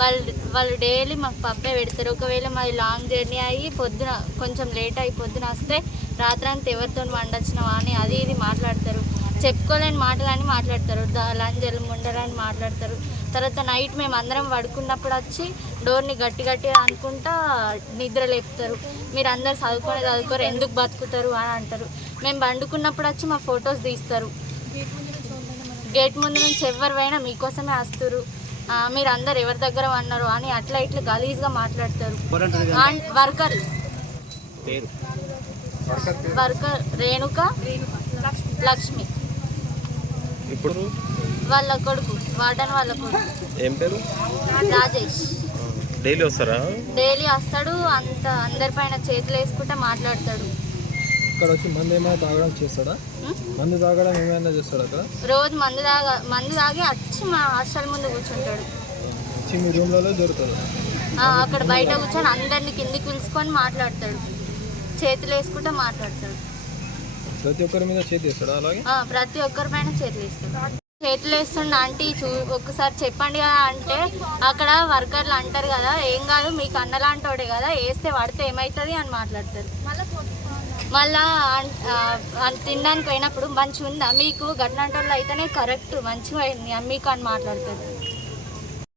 వాళ్ళు వాళ్ళు డైలీ మాకు పప్పే పెడతారు ఒకవేళ మాది లాంగ్ జర్నీ అయ్యి పొద్దున కొంచెం లేట్ అయ్యి పొద్దున వస్తే రాత్రాంతి ఎవరితో వండొచ్చినావా అని అది ఇది మాట్లాడతారు చెప్పుకోలేని మాటలని మాట్లాడతారు లంజలు ఉండాలని మాట్లాడతారు తర్వాత నైట్ మేము అందరం పడుకున్నప్పుడు వచ్చి డోర్ని గట్టి గట్టి అనుకుంటా నిద్ర లేపుతారు మీరు అందరు చదువుకొని చదువుకోరు ఎందుకు బతుకుతారు అని అంటారు మేము పండుకున్నప్పుడు వచ్చి మా ఫొటోస్ తీస్తారు గేట్ ముందు నుంచి ఎవరివైనా మీకోసమే వస్తారు మీరు అందరు ఎవరి దగ్గర అన్నారు అని అట్లా ఇట్లా గలీజ్గా మాట్లాడతారు and worker worker Renuka Lakshmi ఇప్పుడు వాళ్ళ కొడుకు వార్డన్ వాళ్ళ కొడుకు ఏం పేరు రాజేష్ డైలీ వస్తారా డైలీ వస్తాడు అంత అందరిపైన చేతులు వేసుకుంటే మాట్లాడతాడు ఇక్కడ వచ్చి మందు ఏమైనా తాగడం చేస్తాడా మందు తాగడం ఏమైనా చేస్తాడు అక్కడ రోజు మందు తాగ మందు తాగి వచ్చి మా హాస్టల్ ముందు కూర్చుంటాడు వచ్చి మీ రూమ్ రూమ్లలో దొరుకుతాడు అక్కడ బయట కూర్చొని అందరిని కింది పిలుచుకొని మాట్లాడతాడు చేతులు వేసుకుంటే మాట్లాడతాడు ప్రతి ఒక్కరి మీద చేతి వేస్తాడు అలాగే ప్రతి ఒక్కరి పైన చేతులు వేస్తాడు చేతులు వేస్తుండ ఆంటీ చూ ఒక్కసారి చెప్పండి కదా అంటే అక్కడ వర్కర్లు అంటారు కదా ఏం కాదు మీకు వాడే కదా వేస్తే పడితే ఏమవుతుంది అని మాట్లాడతారు మళ్ళా తినడానికి పోయినప్పుడు మంచిగా ఉందా మీకు గట్లాంటి వాళ్ళు అయితేనే కరెక్ట్ మంచిగా అయింది మీకు అని మాట్లాడుతుంది